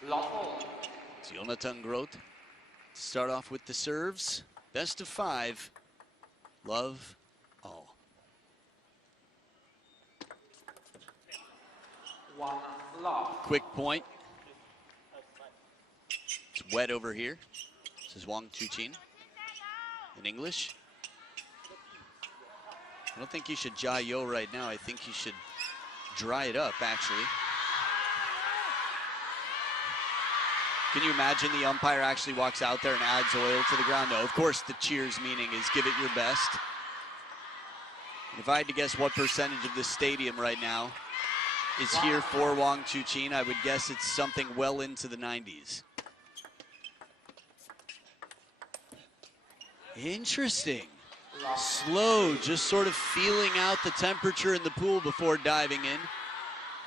It's Jonathan Groth. Start off with the serves. Best of 5. Love all. Quick point. It's wet over here. This is Wang Chuqin in English. I don't think you should jia-yo right now. I think you should dry it up, actually. Can you imagine the umpire actually walks out there and adds oil to the ground? No, of course the cheers meaning is give it your best. And if I had to guess what percentage of this stadium right now is here for Wang Chuqin, I would guess it's something well into the 90s. Interesting. Slow, just sort of feeling out the temperature in the pool before diving in.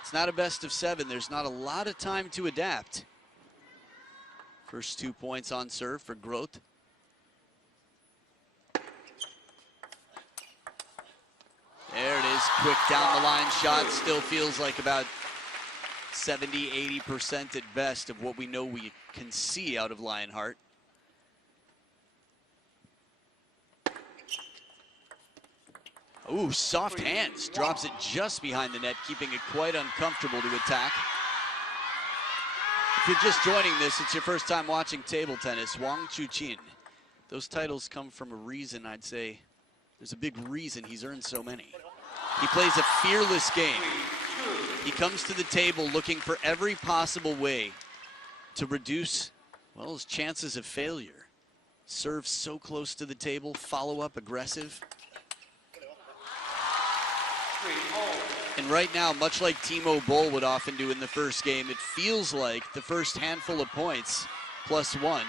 It's not a best of 7. There's not a lot of time to adapt. First 2 points on serve for Groth. There it is, quick down the line shot. Still feels like about 70–80% at best of what we know we can see out of Lionheart. Ooh, soft hands, drops it just behind the net, keeping it quite uncomfortable to attack. If you're just joining this, it's your first time watching table tennis. Wang Chuqin. Those titles come from a reason, I'd say. There's a big reason he's earned so many. He plays a fearless game. He comes to the table looking for every possible way to reduce, well, his chances of failure. Serve so close to the table, follow up aggressive. And right now, much like Timo Boll would often do in the first game, it feels like the first handful of points, +1,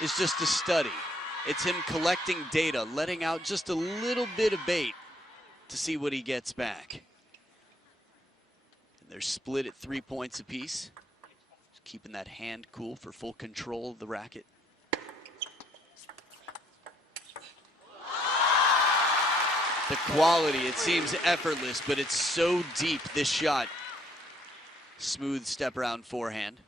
is just a study. It's him collecting data, letting out just a little bit of bait to see what he gets back. And they're split at 3 points apiece. Just keeping that hand cool for full control of the racket. The quality, it seems effortless, but it's so deep, this shot. Smooth step around forehand.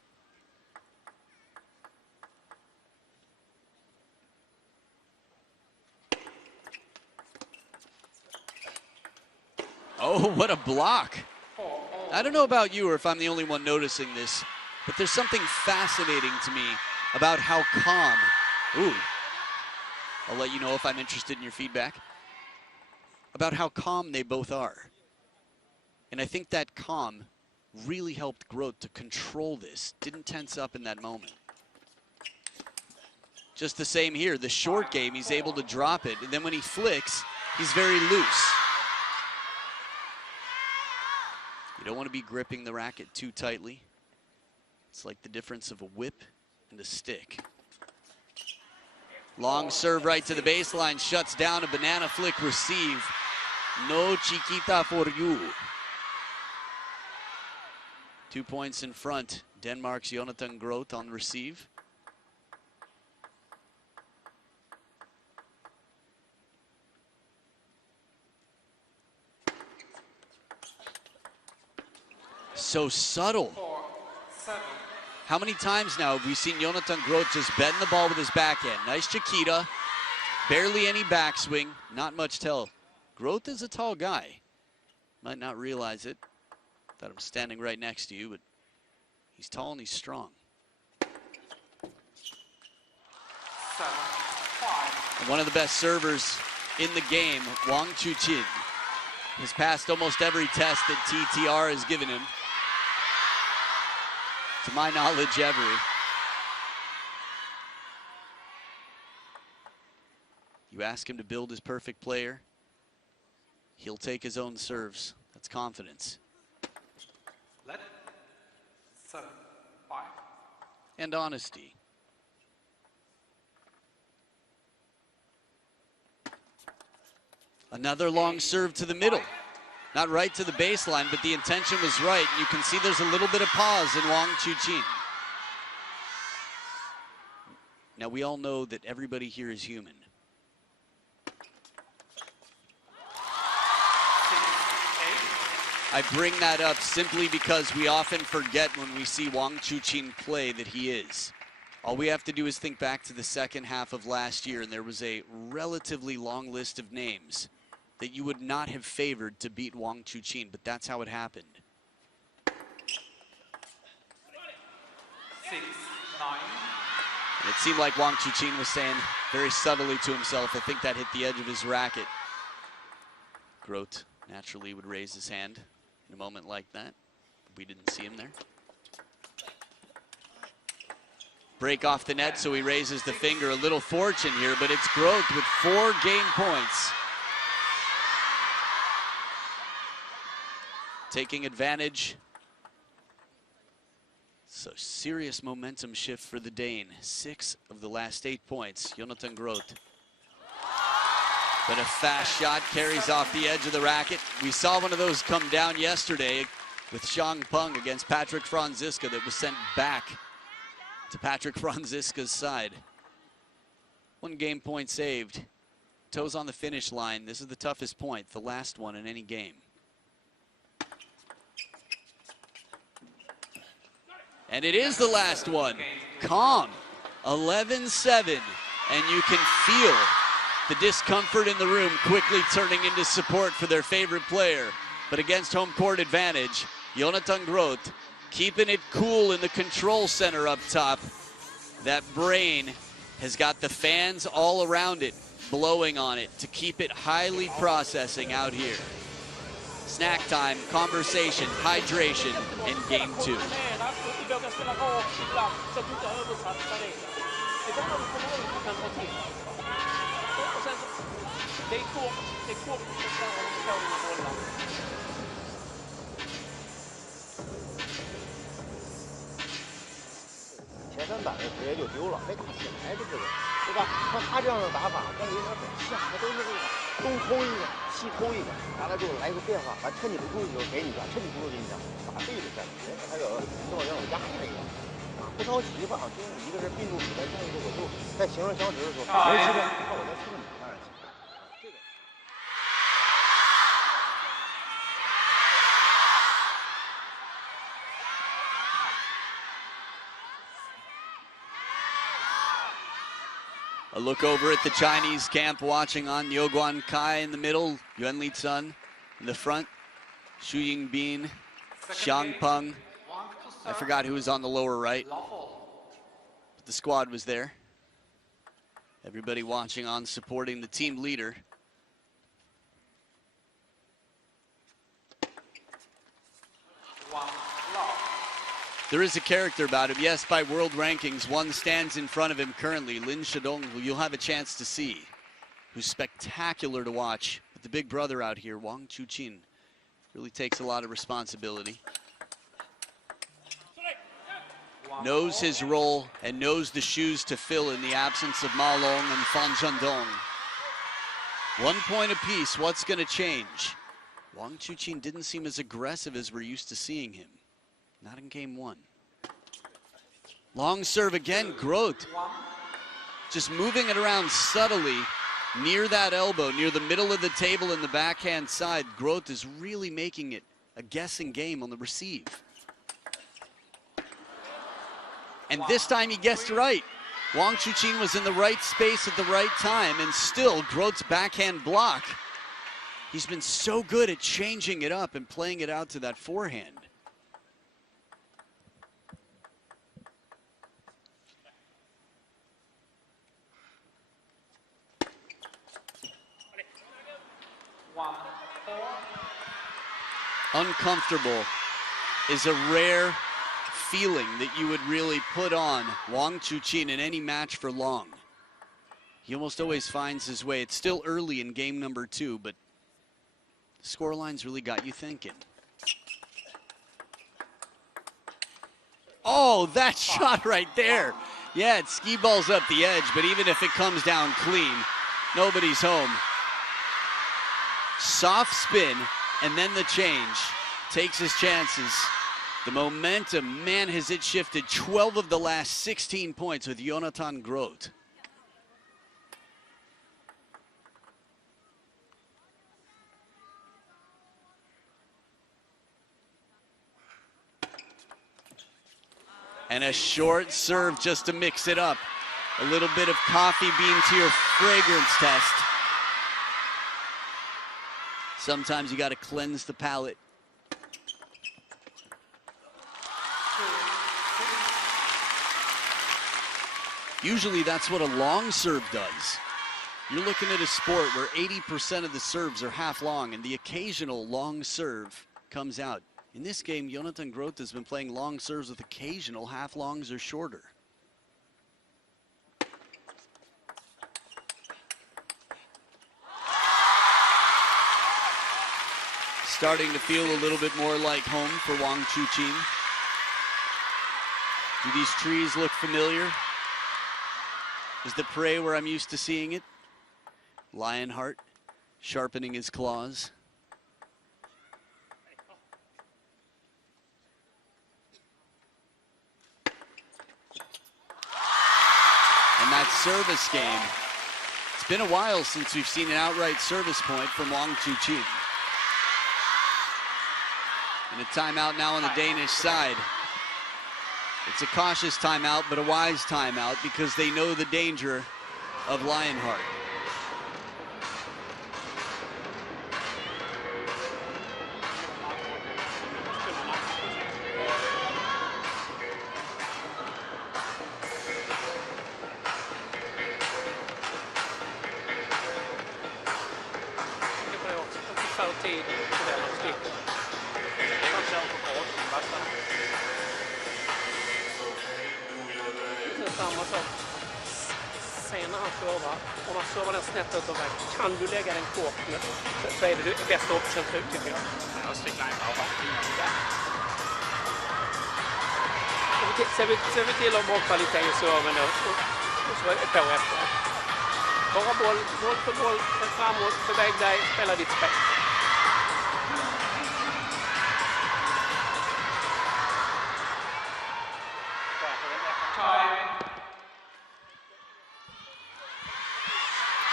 Oh, what a block. I don't know about you or if I'm the only one noticing this, but there's something fascinating to me about how calm. Ooh, I'll let you know if I'm interested in your feedback. About how calm they both are. And I think that calm really helped Groth to control this. Didn't tense up in that moment. Just the same here, the short game, he's able to drop it. And then when he flicks, he's very loose. You don't want to be gripping the racket too tightly. It's like the difference of a whip and a stick. Long serve right to the baseline, shuts down a banana flick receive. No chiquita for you. 2 points in front. Denmark's Jonathan Groth on receive. So subtle. How many times now have we seen Jonathan Groth just bend the ball with his backhand? Nice chiquita, barely any backswing, not much tell. Groth is a tall guy. Might not realize it, that I'm standing right next to you, but he's tall and he's strong. And one of the best servers in the game, Wang Chuqin, has passed almost every test that TTR has given him. To my knowledge, every. You ask him to build his perfect player, he'll take his own serves. That's confidence. And honesty. Another long serve to the middle. Not right to the baseline, but the intention was right. You can see there's a little bit of pause in Wang Chuqin. Now, we all know that everybody here is human. I bring that up simply because we often forget when we see Wang Chuqin play that he is. All we have to do is think back to the second half of last year, and there was a relatively long list of names that you would not have favored to beat Wang Chuqin, but that's how it happened. 6-9. And it seemed like Wang Chuqin was saying very subtly to himself, I think that hit the edge of his racket. Groth naturally would raise his hand in a moment like that. We didn't see him there. Break off the net, so he raises the finger. A little fortune here, but it's Groth with 4 game points. Taking advantage. So serious momentum shift for the Dane. 6 of the last 8 points. Jonathan Groth. But a fast shot carries off the edge of the racket. We saw one of those come down yesterday with Zhang Peng against Patrick Franziska that was sent back to Patrick Franziska's side. 1 game point saved. Toes on the finish line. This is the toughest point, the last one in any game. And it is the last one. Calm. 11-7. And you can feel the discomfort in the room quickly turning into support for their favorite player. But against home court advantage, Jonathan Groth keeping it cool in the control center up top. That brain has got the fans all around it, blowing on it to keep it highly processing out here. Snack time, conversation, hydration, and game 2.前3板的直接就丢了，没打起来，这个，对吧？像他这样的打法，跟有点很像，他都是这个东抠一个，西抠一个，完了之后来一个变化，完趁你不注意的时候给你一下，趁你不注意给你一下，打对着下来，他有这么有压力的一个，啊，不着急吧，就是一个是并住比赛，再一个我就在形成相持的时候，没时间，看我在吃你当然行，这个。A look over at the Chinese camp watching on. Liu Guan Kai in the middle, Yuan Li Cun in the front, Xu Yingbin, Zhang Peng. I forgot who was on the lower right, but the squad was there. Everybody watching on, supporting the team leader. There is a character about him. Yes, by world rankings, one stands in front of him currently, Lin Shidong, who you'll have a chance to see, who's spectacular to watch. But the big brother out here, Wang Chuqin, really takes a lot of responsibility. Knows his role and knows the shoes to fill in the absence of Ma Long and Fan Zhendong. 1 point apiece, what's going to change? Wang Chuqin didn't seem as aggressive as we're used to seeing him. Not in game 1. Long serve again, Groth. Just moving it around subtly near that elbow, near the middle of the table in the backhand side. Groth is really making it a guessing game on the receive. And this time he guessed right. Wang Chuqin was in the right space at the right time, and still Groth's backhand block. He's been so good at changing it up and playing it out to that forehand. Uncomfortable is a rare feeling that you would really put on Wang Chuqin in any match for long. He almost always finds his way. It's still early in game number 2, but the scoreline's really got you thinking. Oh, that shot right there. Yeah, it ski balls up the edge, but even if it comes down clean, nobody's home. Soft spin, and then the change. Takes his chances. The momentum, man, has it shifted. 12 of the last 16 points with Jonathan Groth. And a short serve just to mix it up. A little bit of coffee bean to your fragrance test. Sometimes you got to cleanse the palate. Usually that's what a long serve does. You're looking at a sport where 80% of the serves are half long, and the occasional long serve comes out. In this game, Jonathan Groth has been playing long serves with occasional half longs or shorter. Starting to feel a little bit more like home for Wang Chuqin. Do these trees look familiar? Is the prey where I'm used to seeing it? Lionheart sharpening his claws. And that service game, it's been a while since we've seen an outright service point from Wang Chuqin. And a timeout now on the Danish side. It's a cautious timeout, but a wise timeout because they know the danger of Lionheart. Samma sak. Sen när han servar, om man servar den snett ut och väg, kan du lägga den kort så är det bästa option tycker jag. Ser vi till att ha bra kvalitet i serven och så är det på efter. Bara boll för boll, framåt, beväg dig, spela ditt spel.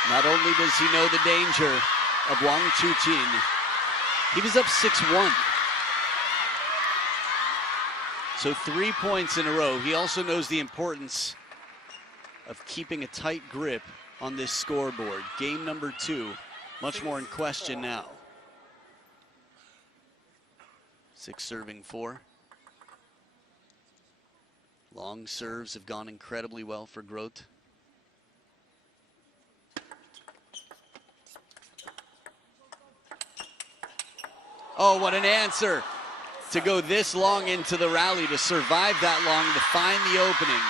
Not only does he know the danger of Wang Chuqin, he was up 6-1. So 3 points in a row. He also knows the importance of keeping a tight grip on this scoreboard. Game number 2, much more in question now. 6 serving 4. Long serves have gone incredibly well for Groth. Oh, what an answer to go this long into the rally, to survive that long, to find the opening.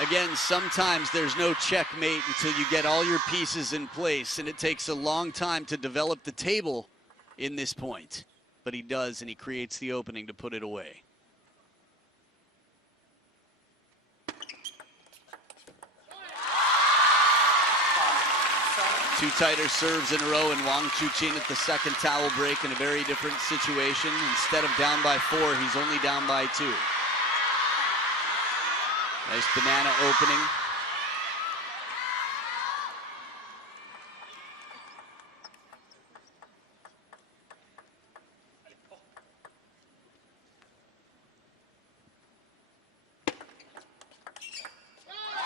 Again, sometimes there's no checkmate until you get all your pieces in place, and it takes a long time to develop the table in this point. But he does, and he creates the opening to put it away. Two tighter serves in a row, and Wang Chuqin at the second towel break in a very different situation. Instead of down by 4, he's only down by 2. Nice banana opening.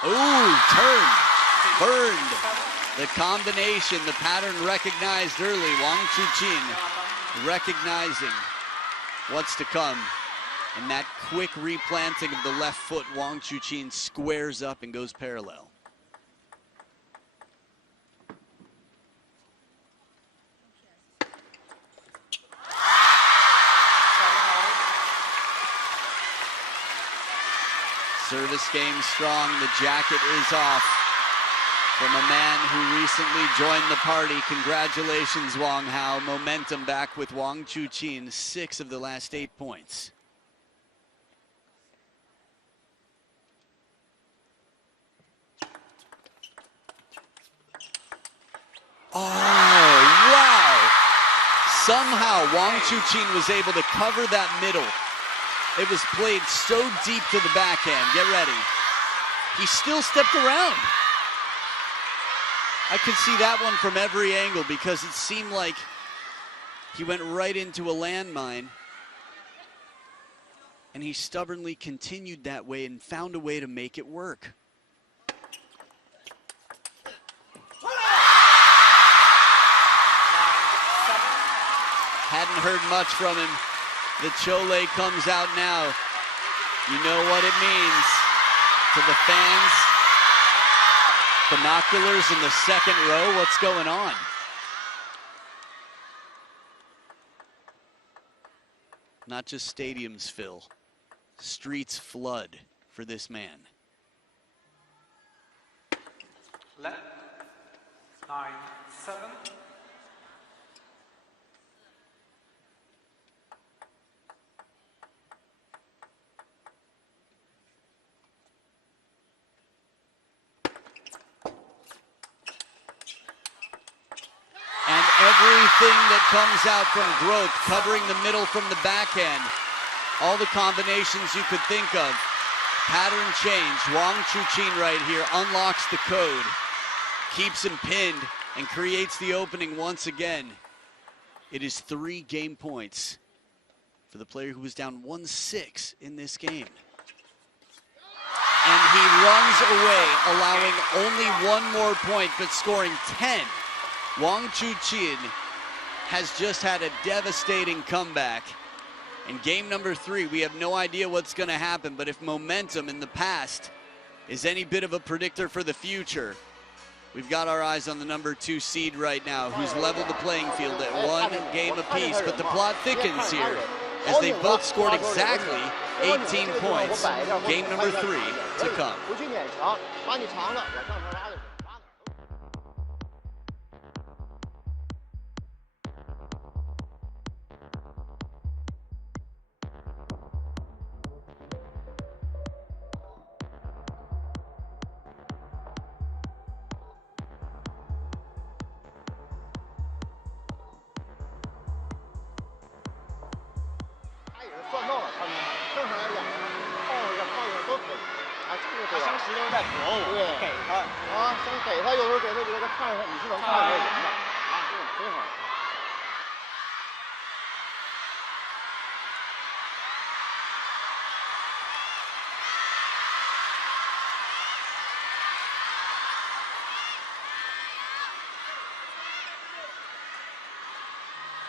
Ooh, turned, burned. The combination, the pattern recognized early. Wang Chuqin recognizing what's to come. And that quick replanting of the left foot, Wang Chuqin squares up and goes parallel. Service game strong, the jacket is off. From a man who recently joined the party. Congratulations, Wang Hao. Momentum back with Wang Chuqin, 6 of the last 8 points. Oh, wow! Somehow Wang Chuqin was able to cover that middle. It was played so deep to the backhand. Get ready. He still stepped around. I could see that one from every angle because it seemed like he went right into a landmine. and he stubbornly continued that way and found a way to make it work. Hadn't heard much from him. The Chole comes out now. You know what it means to the fans. Binoculars in the second row. What's going on? Not just stadiums fill. Streets flood for this man. Left, 9-7. And everything that comes out from Groth, covering the middle from the backhand, all the combinations you could think of. Pattern change. Wang Chuqin right here unlocks the code, keeps him pinned, and creates the opening once again. It is 3 game points for the player who was down 1-6 in this game. And he runs away, allowing only 1 more point, but scoring 10. Wang Chuqin has just had a devastating comeback. In game number 3, we have no idea what's going to happen, but if momentum in the past is any bit of a predictor for the future, we've got our eyes on the number 2 seed right now, who's leveled the playing field at 1 game apiece, but the plot thickens here as they both scored exactly 18 points. Game number 3 to come.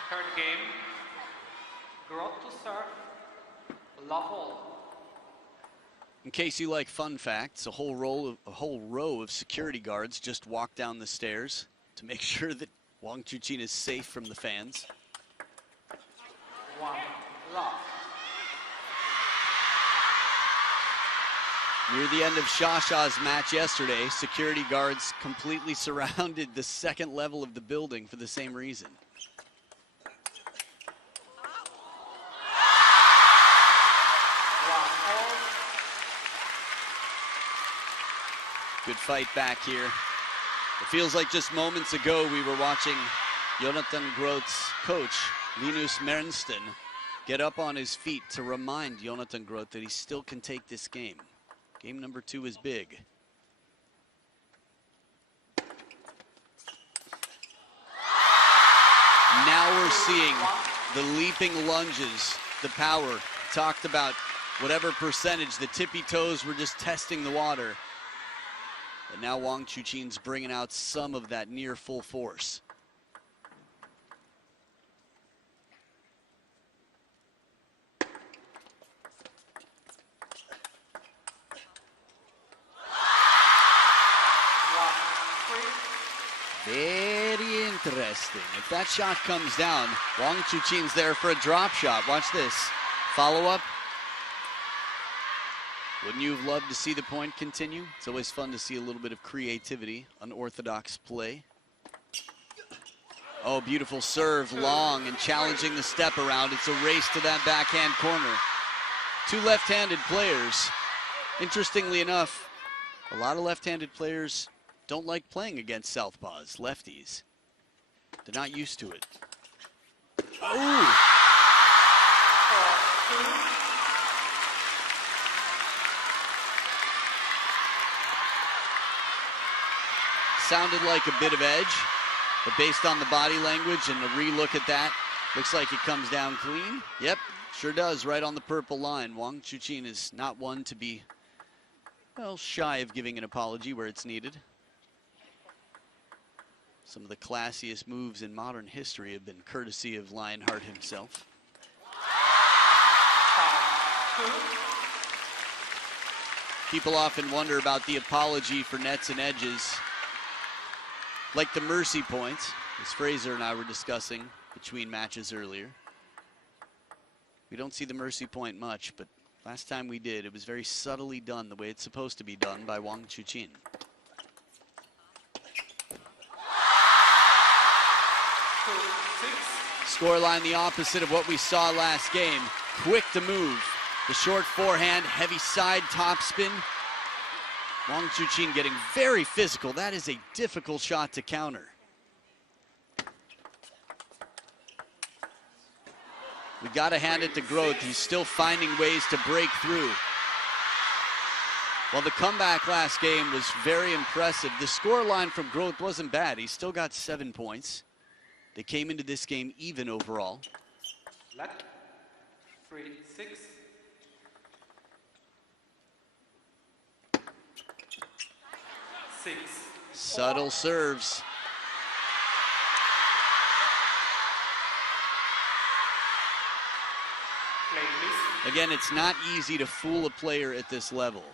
Third game, Groth to serve, love all. In case you like fun facts, a whole row of security guards just walk down the stairs to make sure that Wang Chuqin is safe from the fans. 1 love. Near the end of Shasha's match yesterday, security guards completely surrounded the second level of the building for the same reason. Good fight back here. It feels like just moments ago we were watching Jonathan Groth's coach, Linus Mernsten, get up on his feet to remind Jonathan Groth that he still can take this game. Game number 2 is big. Now we're seeing the leaping lunges, the power. Talked about whatever percentage, the tippy toes were just testing the water. But now Wang Chuqin's bringing out some of that near full force. Very interesting. If that shot comes down, Wang Chuqin's there for a drop shot. Watch this. Follow up. Wouldn't you have loved to see the point continue? It's always fun to see a little bit of creativity, unorthodox play. Oh, beautiful serve, long and challenging the step around. It's a race to that backhand corner. 2 left-handed players. Interestingly enough, a lot of left-handed players don't like playing against southpaws, lefties. They're not used to it. Ooh! Sounded like a bit of edge, but based on the body language and a relook at that, looks like it comes down clean. Yep, Sure does, right on the purple line. Wang Chuqin is not one to be, well, shy of giving an apology where it's needed. Some of the classiest moves in modern history have been courtesy of Lionheart himself. People often wonder about the apology for nets and edges, like the mercy points, as Fraser and I were discussing between matches earlier. We don't see the mercy point much, but last time we did, it was very subtly done the way it's supposed to be done by Wang Chuqin. Scoreline the opposite of what we saw last game. Quick to move. The short forehand, heavy side topspin. Wang Chuqin getting very physical. That is a difficult shot to counter. We got to hand it to Groth. He's still finding ways to break through. While the comeback last game was very impressive, the score line from Groth wasn't bad. He still got 7 points. They came into this game even overall. Let 3-6. Subtle serves. Again, it's not easy to fool a player at this level.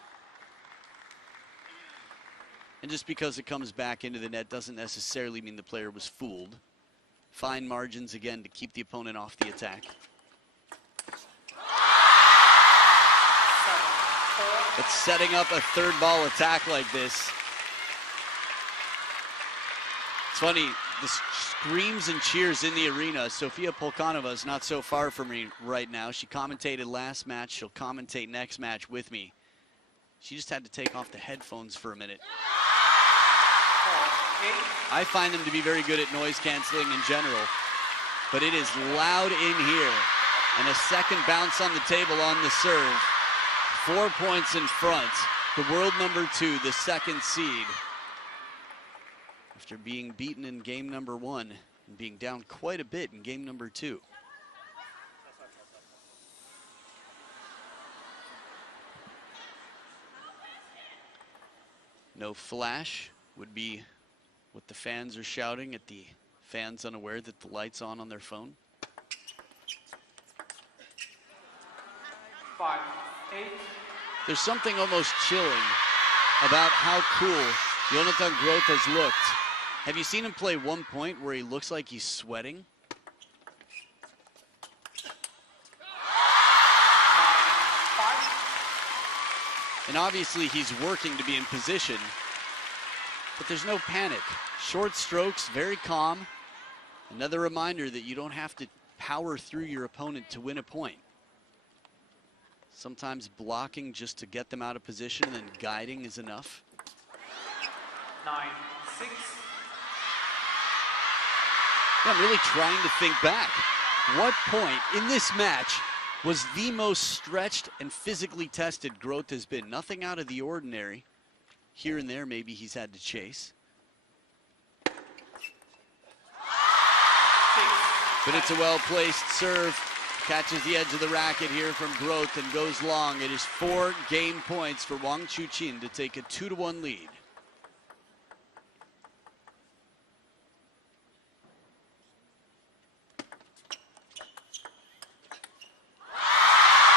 And just because it comes back into the net doesn't necessarily mean the player was fooled. Fine margins again to keep the opponent off the attack. But setting up a third ball attack like this. It's funny, the screams and cheers in the arena. Sofia Polkanova is not so far from me right now. She commentated last match. She'll commentate next match with me. She just had to take off the headphones for a minute. I find them to be very good at noise canceling in general, but it is loud in here. And a second bounce on the table on the serve. 4 points in front. The world number 2, the second seed. After being beaten in game number 1 and being down quite a bit in game number 2. No flash would be what the fans are shouting at the fans unaware that the light's on their phone. 5-8. There's something almost chilling about how cool Jonathan Groth has looked. Have you seen him play one point where he looks like he's sweating? And obviously he's working to be in position, but there's no panic. Short strokes, very calm. Another reminder that you don't have to power through your opponent to win a point. Sometimes blocking just to get them out of position and then guiding is enough. 9-6. I'm really trying to think back. What point in this match was the most stretched and physically tested Groth has been? Nothing out of the ordinary. Here and there, maybe he's had to chase. But it's a well-placed serve. Catches the edge of the racket here from Groth and goes long. It is 4 game points for Wang Chuqin to take a 2-1 lead.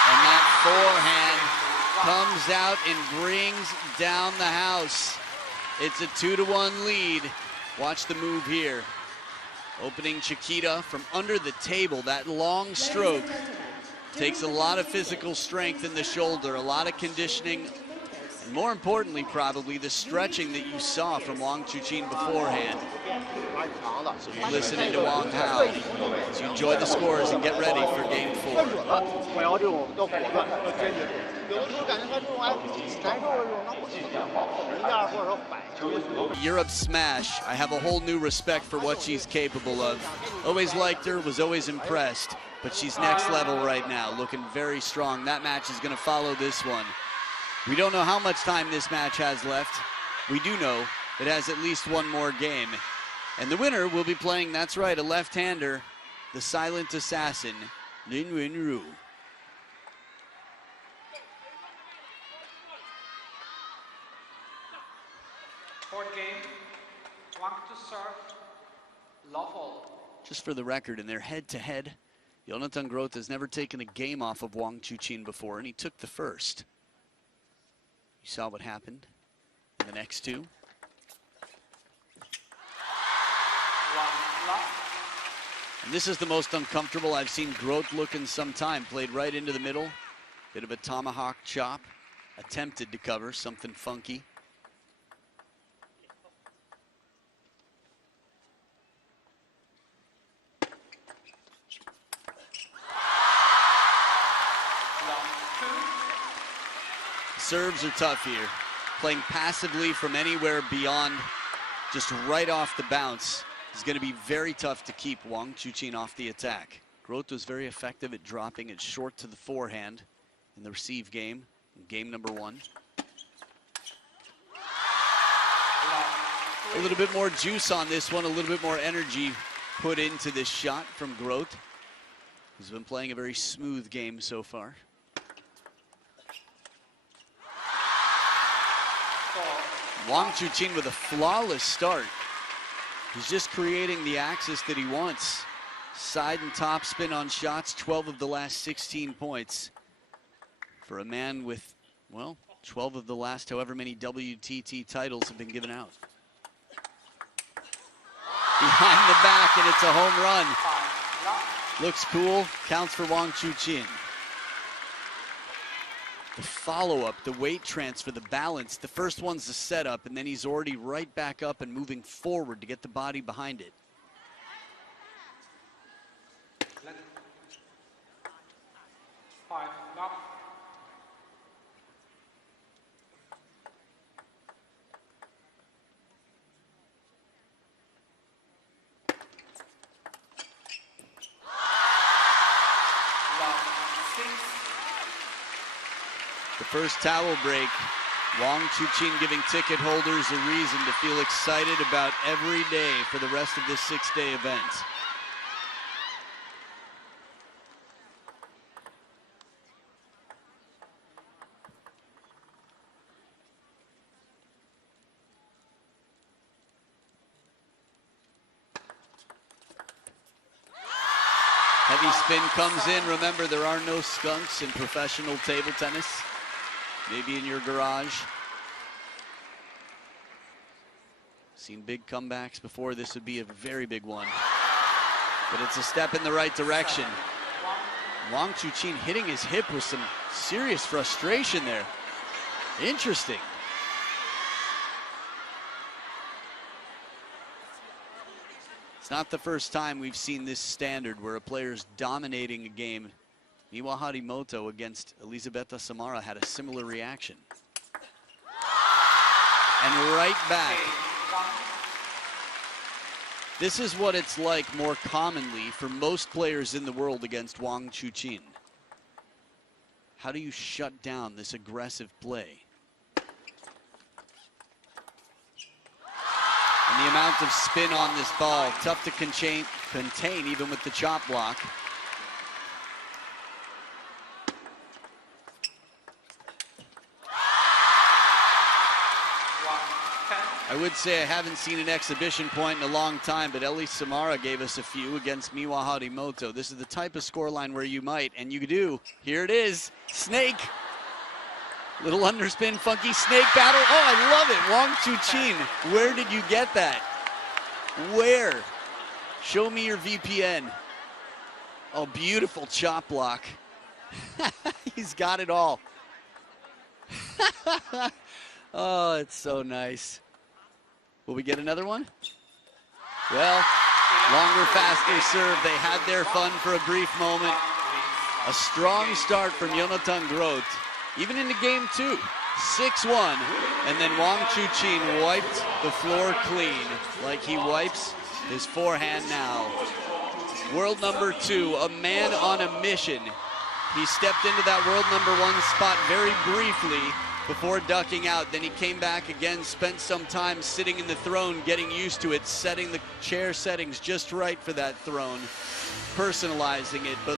And that forehand comes out and brings down the house. It's a 2-1 lead. Watch the move here. Opening Chiquita from under the table. That long stroke takes a lot of physical strength in the shoulder, a lot of conditioning, and more importantly, probably the stretching that you saw from Wang Chuqin beforehand. So you're listening to Wang Hao as you enjoy the scores and get ready for game 4. Europe smash. I have a whole new respect for what she's capable of. Always liked her, was always impressed, but she's next level right now, looking very strong. That match is going to follow this one. We don't know how much time this match has left. We do know it has at least one more game. And the winner will be playing, that's right, a left-hander, the silent assassin, Lin Wenru. Fourth game. Wang to serve. Lawful. Just for the record, in their head-to-head, Jonathan Groth has never taken a game off of Wang Chuqin before, and he took the first. You saw what happened in the next two. And this is the most uncomfortable I've seen Groth look in some time. Played right into the middle. Bit of a tomahawk chop. Attempted to cover something funky. Serves are tough here. Playing passively from anywhere beyond just right off the bounce is going to be very tough to keep Wang Chuqin off the attack. Groth was very effective at dropping it short to the forehand in the receive game, game number one. A little bit more juice on this one, a little bit more energy put into this shot from Groth, who's been playing a very smooth game so far. Wang Chuqin with a flawless start. He's just creating the axis that he wants. Side and top spin on shots, 12 of the last 16 points. For a man with, well, 12 of the last however many WTT titles have been given out. Behind the back, and it's a home run. Looks cool, counts for Wang Chuqin. The follow-up, the weight transfer, the balance. The first one's the setup, and then he's already right back up and moving forward to get the body behind it. Five, knock. The first towel break, Wang Chuqin giving ticket holders a reason to feel excited about every day for the rest of this six-day event. Heavy spin comes in. Remember, there are no skunks in professional table tennis. Maybe in your garage. Seen big comebacks before. This would be a very big one. But it's a step in the right direction. Wang Chuqin hitting his hip with some serious frustration there. Interesting. It's not the first time we've seen this standard where a player's dominating a game. Miwa Harimoto against Elisabetta Samara had a similar reaction. And right back. This is what it's like more commonly for most players in the world against Wang Chuqin. How do you shut down this aggressive play? And the amount of spin on this ball, tough to contain even with the chop block. I would say I haven't seen an exhibition point in a long time, but Elie Samara gave us a few against Miwa Harimoto. This is the type of scoreline where you might, and you do. Here it is, snake. Little underspin, funky snake battle. Oh, I love it. Wang Chuqin, where did you get that? Where? Show me your VPN. Oh, beautiful chop block. He's got it all. Oh, it's so nice. Will we get another one? Well, longer, faster serve. They had their fun for a brief moment. A strong start from Jonathan Groth. Even into game two, 6-1. And then Wang Chuqin wiped the floor clean like he wipes his forehand now. World number 2, a man on a mission. He stepped into that world number 1 spot very briefly before ducking out. Then he came back again, spent some time sitting in the throne, getting used to it, setting the chair settings just right for that throne, personalizing it. But